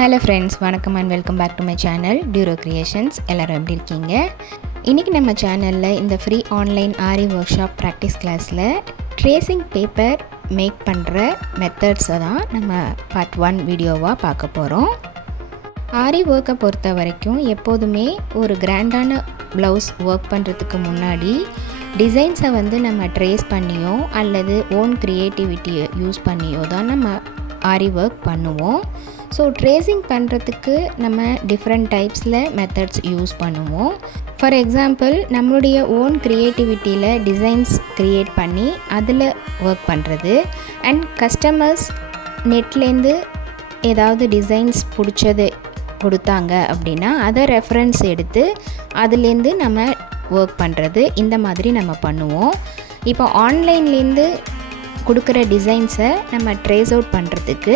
Hello friends, வணக்கம் and welcome back to my channel டியூரோ creations. எல்லோரும் எப்படி இருக்கீங்க? இன்றைக்கி நம்ம சேனலில் இந்த free online aari workshop practice கிளாஸில் ட்ரேசிங் பேப்பர் மேக் பண்ணுற மெத்தட்ஸை தான் நம்ம பார்ட் 1 வீடியோவாக பார்க்க போகிறோம். ஆரி ஒர்க்கை பொறுத்த வரைக்கும் எப்போதுமே ஒரு கிராண்டான ப்ளவுஸ் ஒர்க் பண்ணுறதுக்கு முன்னாடி டிசைன்ஸை நம்ம ட்ரேஸ் பண்ணியோ அல்லது ஓன் க்ரியேட்டிவிட்டியை யூஸ் பண்ணியோ தான் நம்ம ஆரி ஒர்க் பண்ணுவோம். ஸோ ட்ரேசிங் பண்ணுறதுக்கு நம்ம டிஃப்ரெண்ட் டைப்ஸில் மெத்தட்ஸ் யூஸ் பண்ணுவோம். ஃபார் எக்ஸாம்பிள், நம்மளுடைய ஓன் க்ரியேட்டிவிட்டியில் டிசைன்ஸ் க்ரியேட் பண்ணி அதில் ஒர்க் பண்ணுறது, அண்ட் கஸ்டமர்ஸ் நெட்லேருந்து ஏதாவது டிசைன்ஸ் பிடிச்சது கொடுத்தாங்க அப்படின்னா அதை ரெஃபரன்ஸ் எடுத்து அதுலேருந்து நம்ம ஒர்க் பண்ணுறது, இந்த மாதிரி நம்ம பண்ணுவோம். இப்போ ஆன்லைன்லேருந்து கொடுக்குற டிசைன்ஸை நம்ம ட்ரேஸ் அவுட் பண்ணுறதுக்கு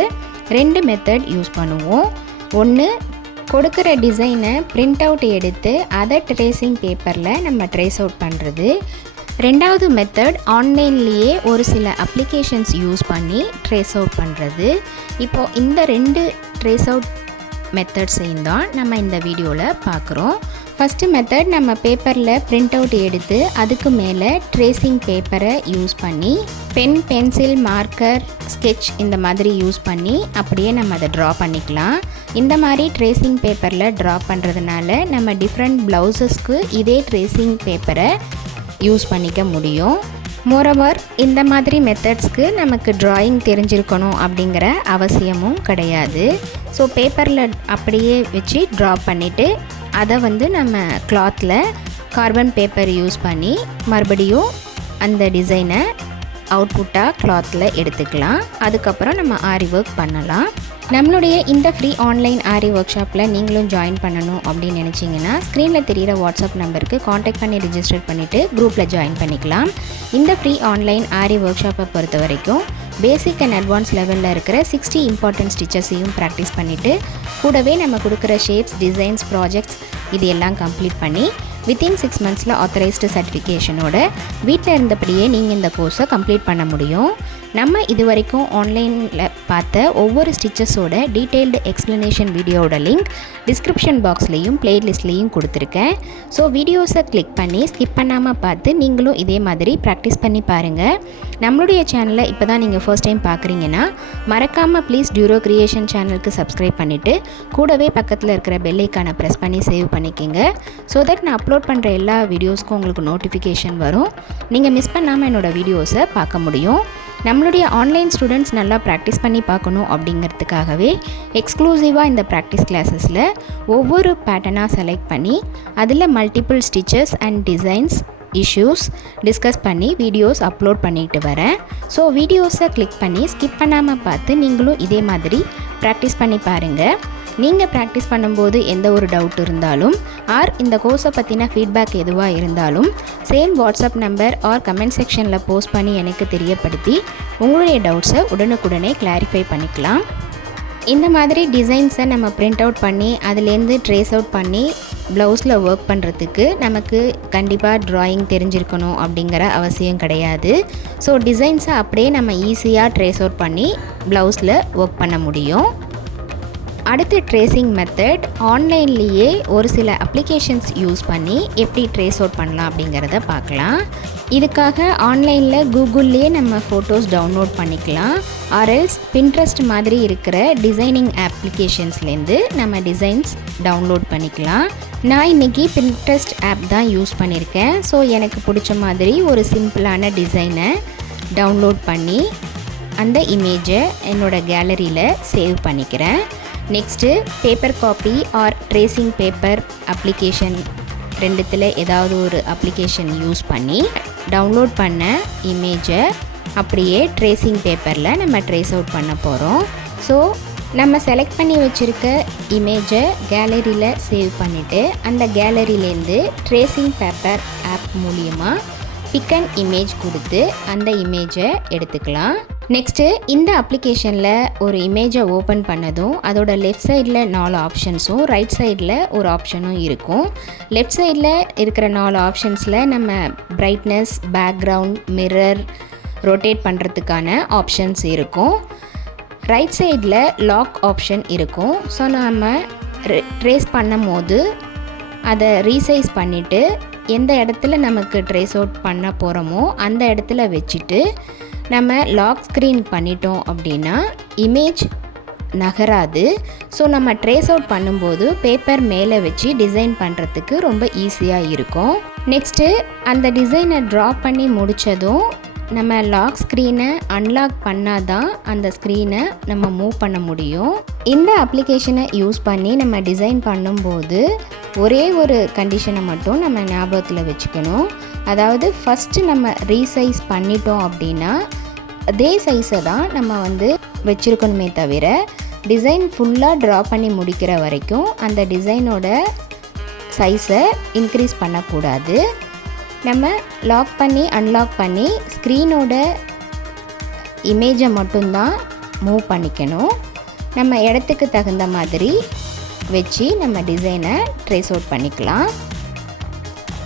2 மெத்தட் யூஸ் பண்ணுவோம். ஒன்று, கொடுக்குற டிசைனை பிரிண்ட் அவுட் எடுத்து அதை ட்ரேசிங் பேப்பரில் நம்ம ட்ரேஸ் அவுட் பண்ணுறது. 2வது மெத்தட், ஆன்லைன்லேயே ஒரு சில அப்ளிகேஷன்ஸ் யூஸ் பண்ணி ட்ரேஸ் அவுட் பண்ணுறது. இப்போது இந்த 2 ட்ரேஸ் அவுட் மெத்தட்ஸையும் தான் நம்ம இந்த வீடியோவில் பார்க்குறோம். ஃபஸ்ட்டு மெத்தட், நம்ம பேப்பரில் பிரிண்ட் அவுட் எடுத்து அதுக்கு மேலே ட்ரேசிங் பேப்பரை யூஸ் பண்ணி பென், பென்சில், மார்க்கர், ஸ்கெட்ச் இந்த மாதிரி யூஸ் பண்ணி அப்படியே நம்ம அதை ட்ரா பண்ணிக்கலாம். இந்த மாதிரி ட்ரேசிங் பேப்பரில் ட்ரா பண்ணுறதுனால நம்ம டிஃப்ரெண்ட் ப்ளவுசஸ்க்கு இதே ட்ரேசிங் பேப்பரை யூஸ் பண்ணிக்க முடியும். மோரோவர், இந்த மாதிரி மெத்தட்ஸ்க்கு நமக்கு ட்ராயிங் தெரிஞ்சிருக்கணும் அப்படிங்கிற அவசியமும் கிடையாது. ஸோ பேப்பரில் அப்படியே வச்சு ட்ரா பண்ணிவிட்டு அதை நம்ம கிளாத்தில் கார்பன் பேப்பர் யூஸ் பண்ணி மறுபடியும் அந்த டிசைனை அவுட்புட்டாக கிளாத்தில் எடுத்துக்கலாம். அதுக்கப்புறம் நம்ம ஆரி ஒர்க் பண்ணலாம். நம்மளுடைய இந்த ஃப்ரீ ஆன்லைன் ஆரி ஒர்க் ஷாப்பில் நீங்களும் ஜாயின் பண்ணணும் அப்படின்னு நினச்சிங்கன்னா ஸ்க்ரீனில் தெரிகிற வாட்ஸ்அப் நம்பருக்கு காண்டாக்ட் பண்ணி ரிஜிஸ்டர் பண்ணிவிட்டு குரூப்பில் ஜாயின் பண்ணிக்கலாம். இந்த ஃப்ரீ ஆன்லைன் ஆரி ஒர்க் ஷாப்பை பொறுத்த வரைக்கும் பேசிக் அண்ட் அட்வான்ஸ் லெவலில் இருக்கிற 60 இம்பார்ட்டன்ட் ஸ்டிச்சஸையும் ப்ராக்டிஸ் பண்ணிவிட்டு கூடவே நம்ம கொடுக்குற ஷேப்ஸ், டிசைன்ஸ், ப்ராஜெக்ட்ஸ் இது எல்லாம் கம்ப்ளீட் பண்ணி வித்தின் 6 மந்த்ஸில் ஆத்தரைஸ்டு சர்டிஃபிகேஷனோட வீட்டில் இருந்தபடியே நீங்கள் இந்த கோர்ஸை கம்ப்ளீட் பண்ண முடியும். நம்ம இது வரைக்கும் ஆன்லைனில் பார்த்த ஒவ்வொரு ஸ்டிச்சஸோட டீட்டெயில்டு எக்ஸ்ப்ளனேஷன் வீடியோவோட லிங்க் டிஸ்கிரிப்ஷன் பாக்ஸ்லேயும் ப்ளேலிஸ்ட்லேயும் கொடுத்துருக்கேன். ஸோ வீடியோஸை கிளிக் பண்ணி ஸ்கிப் பண்ணாமல் பார்த்து நீங்களும் இதே மாதிரி ப்ராக்டிஸ் பண்ணி பாருங்கள். நம்மளுடைய சேனலை இப்போ தான் நீங்கள் ஃபர்ஸ்ட் டைம் பார்க்குறீங்கன்னா மறக்காமல் ப்ளீஸ் டியூரோ கிரியேஷன் சேனலுக்கு சப்ஸ்கிரைப் பண்ணிவிட்டு கூடவே பக்கத்தில் இருக்கிற பெல் ஐக்கானை ப்ரெஸ் பண்ணி சேவ் பண்ணிக்கோங்க. ஸோ தட் நான் அப்லோட் பண்ணுற எல்லா வீடியோஸ்க்கும் உங்களுக்கு நோட்டிஃபிகேஷன் வரும். நீங்கள் மிஸ் பண்ணாமல் என்னோடய வீடியோஸை பார்க்க முடியும். நம்மளுடைய ஆன்லைன் ஸ்டூடெண்ட்ஸ் நல்லா ப்ராக்டிஸ் பண்ணி பார்க்கணும் அப்படிங்கிறதுக்காகவே எக்ஸ்க்ளூசிவாக இந்த ப்ராக்டிஸ் கிளாஸஸில் ஒவ்வொரு பேட்டர்னாக செலக்ட் பண்ணி அதில் multiple stitches and designs, issues discuss பண்ணி வீடியோஸ் அப்லோட் பண்ணிட்டு வரேன். ஸோ வீடியோஸை கிளிக் பண்ணி ஸ்கிப் பண்ணாமல் பார்த்து நீங்களும் இதே மாதிரி ப்ராக்டிஸ் பண்ணி பாருங்கள். நீங்கள் ப்ராக்டிஸ் பண்ணும்போது எந்த ஒரு டவுட் இருந்தாலும் ஆர் இந்த கோர்ஸை பற்றின ஃபீட்பேக் எதுவாக இருந்தாலும் same WhatsApp number or comment செக்ஷனில் போஸ்ட் பண்ணி எனக்கு தெரியப்படுத்தி உங்களுடைய டவுட்ஸை உடனுக்குடனே கிளாரிஃபை பண்ணிக்கலாம். இந்த மாதிரி டிசைன்ஸை நம்ம பிரிண்ட் அவுட் பண்ணி அதுலேருந்து ட்ரேஸ் அவுட் பண்ணி ப்ளவுஸில் ஒர்க் பண்ணுறதுக்கு நமக்கு கண்டிப்பாக ட்ராயிங் தெரிஞ்சிருக்கணும் அப்படிங்கிற அவசியம் கிடையாது. ஸோ டிசைன்ஸை அப்படியே நம்ம ஈஸியாக ட்ரேஸ் அவுட் பண்ணி ப்ளவுஸில் ஒர்க் பண்ண முடியும். அடுத்த ட்ரேசிங் மெத்தட், ஆன்லைன்லேயே ஒரு சில அப்ளிகேஷன்ஸ் யூஸ் பண்ணி எப்படி ட்ரேஸ் அவுட் பண்ணலாம் அப்படிங்கிறத பார்க்கலாம். இதுக்காக ஆன்லைனில் கூகுள்லேயே நம்ம ஃபோட்டோஸ் டவுன்லோட் பண்ணிக்கலாம். ஆர்எல்ஸ் பின்ட்ரெஸ்ட் மாதிரி இருக்கிற டிசைனிங் அப்ளிகேஷன்ஸ்லேருந்து நம்ம டிசைன்ஸ் டவுன்லோட் பண்ணிக்கலாம். நான் இன்றைக்கி பின்ட்ரெஸ்ட் ஆப் தான் யூஸ் பண்ணியிருக்கேன். ஸோ எனக்கு பிடிச்ச மாதிரி ஒரு சிம்பிளான டிசைனை டவுன்லோட் பண்ணி அந்த இமேஜை என்னோடய கேலரியில் சேவ் பண்ணிக்கிறேன். Next, paper copy or tracing paper application ரெண்டுத்தில் ஏதாவது ஒரு அப்ளிகேஷன் யூஸ் பண்ணி டவுன்லோட் பண்ண இமேஜை அப்படியே ட்ரேசிங் பேப்பரில் நம்ம ட்ரேஸ் அவுட் பண்ண போகிறோம். ஸோ நம்ம செலக்ட் பண்ணி வச்சுருக்க இமேஜை கேலரியில் சேவ் பண்ணிவிட்டு அந்த கேலரியிலேருந்து ட்ரேசிங் பேப்பர் ஆப் மூலியமாக பிக் அண்ட் இமேஜ் கொடுத்து அந்த இமேஜை எடுத்துக்கலாம். நெக்ஸ்ட்டு, இந்த அப்ளிகேஷனில் ஒரு இமேஜை ஓப்பன் பண்ணதும் அதோட லெஃப்ட் சைடில் 4 ஆப்ஷன்ஸும் ரைட் சைடில் ஒரு ஆப்ஷனும் இருக்கும். லெஃப்ட் சைடில் இருக்கிற 4 ஆப்ஷன்ஸில் நம்ம பிரைட்னஸ், பேக்ரவுண்ட், மிரர், ரொட்டேட் பண்ணுறதுக்கான ஆப்ஷன்ஸ் இருக்கும். ரைட் சைடில் லாக் ஆப்ஷன் இருக்கும். ஸோ நம்ம ட்ரேஸ் பண்ணும் போது அதை ரீசைஸ் பண்ணிவிட்டு எந்த இடத்துல நமக்கு ட்ரேஸ் அவுட் பண்ண போகிறோமோ அந்த இடத்துல வச்சுட்டு நம்ம லாக் ஸ்க்ரீன் பண்ணிட்டோம் அப்படின்னா இமேஜ் நகராது. ஸோ நம்ம ட்ரேஸ் அவுட் பண்ணும்போது பேப்பர் மேலே வச்சு டிசைன் பண்ணுறதுக்கு ரொம்ப ஈஸியாக இருக்கும். நெக்ஸ்ட்டு அந்த டிசைனை ட்ரா பண்ணி முடித்ததும் நம்ம லாக் ஸ்க்ரீனை அன்லாக் பண்ணால் தான் அந்த ஸ்க்ரீனை நம்ம மூவ் பண்ண முடியும். இந்த அப்ளிகேஷனை யூஸ் பண்ணி நம்ம டிசைன் பண்ணும்போது ஒரே ஒரு கண்டிஷனை மட்டும் நம்ம ஞாபகத்தில் வச்சுக்கணும். அதாவது ஃபஸ்ட்டு நம்ம ரீசைஸ் பண்ணிட்டோம் அப்படின்னா அதே சைஸை தான் நம்ம வச்சுருக்கணுமே தவிர டிசைன் ஃபுல்லாக ட்ரா பண்ணி முடிக்கிற வரைக்கும் அந்த டிசைனோட சைஸை இன்க்ரீஸ் பண்ணக்கூடாது. நம்ம லாக் பண்ணி அன்லாக் பண்ணி ஸ்க்ரீனோட இமேஜை மட்டும்தான் மூவ் பண்ணிக்கணும். நம்ம இடத்துக்கு தகுந்த மாதிரி வச்சு நம்ம டிசைனை ட்ரேஸ் அவுட் பண்ணிக்கலாம்.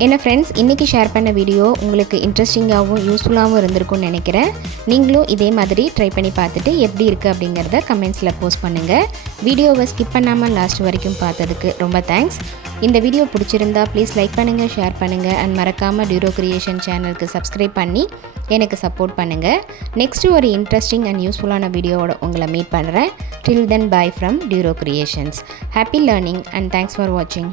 என்ன ஃப்ரெண்ட்ஸ், இன்றைக்கி ஷேர் பண்ண வீடியோ உங்களுக்கு இன்ட்ரெஸ்டிங்காகவும் யூஸ்ஃபுல்லாகவும் இருந்திருக்கும்னு நினைக்கிறேன். நீங்களும் இதே மாதிரி ட்ரை பண்ணி பார்த்துட்டு எப்படி இருக்குது அப்படிங்கிறத கமெண்ட்ஸில் போஸ்ட் பண்ணுங்கள். வீடியோவை ஸ்கிப் பண்ணாமல் லாஸ்ட் வரைக்கும் பார்த்ததுக்கு ரொம்ப தேங்க்ஸ். இந்த வீடியோ பிடிச்சிருந்தா ப்ளீஸ் லைக் பண்ணுங்கள், ஷேர் பண்ணுங்கள் அண்ட் மறக்காமல் டியூரோ கிரியேஷன் சேனலுக்கு சப்ஸ்கிரைப் பண்ணி எனக்கு சப்போர்ட் பண்ணுங்கள். நெக்ஸ்ட்டு ஒரு இன்ட்ரெஸ்டிங் அண்ட் யூஸ்ஃபுல்லான வீடியோவோட உங்களை மீட் பண்ணுறேன். Till then bye from Duro creations. Happy learning and thanks for வாட்சிங்.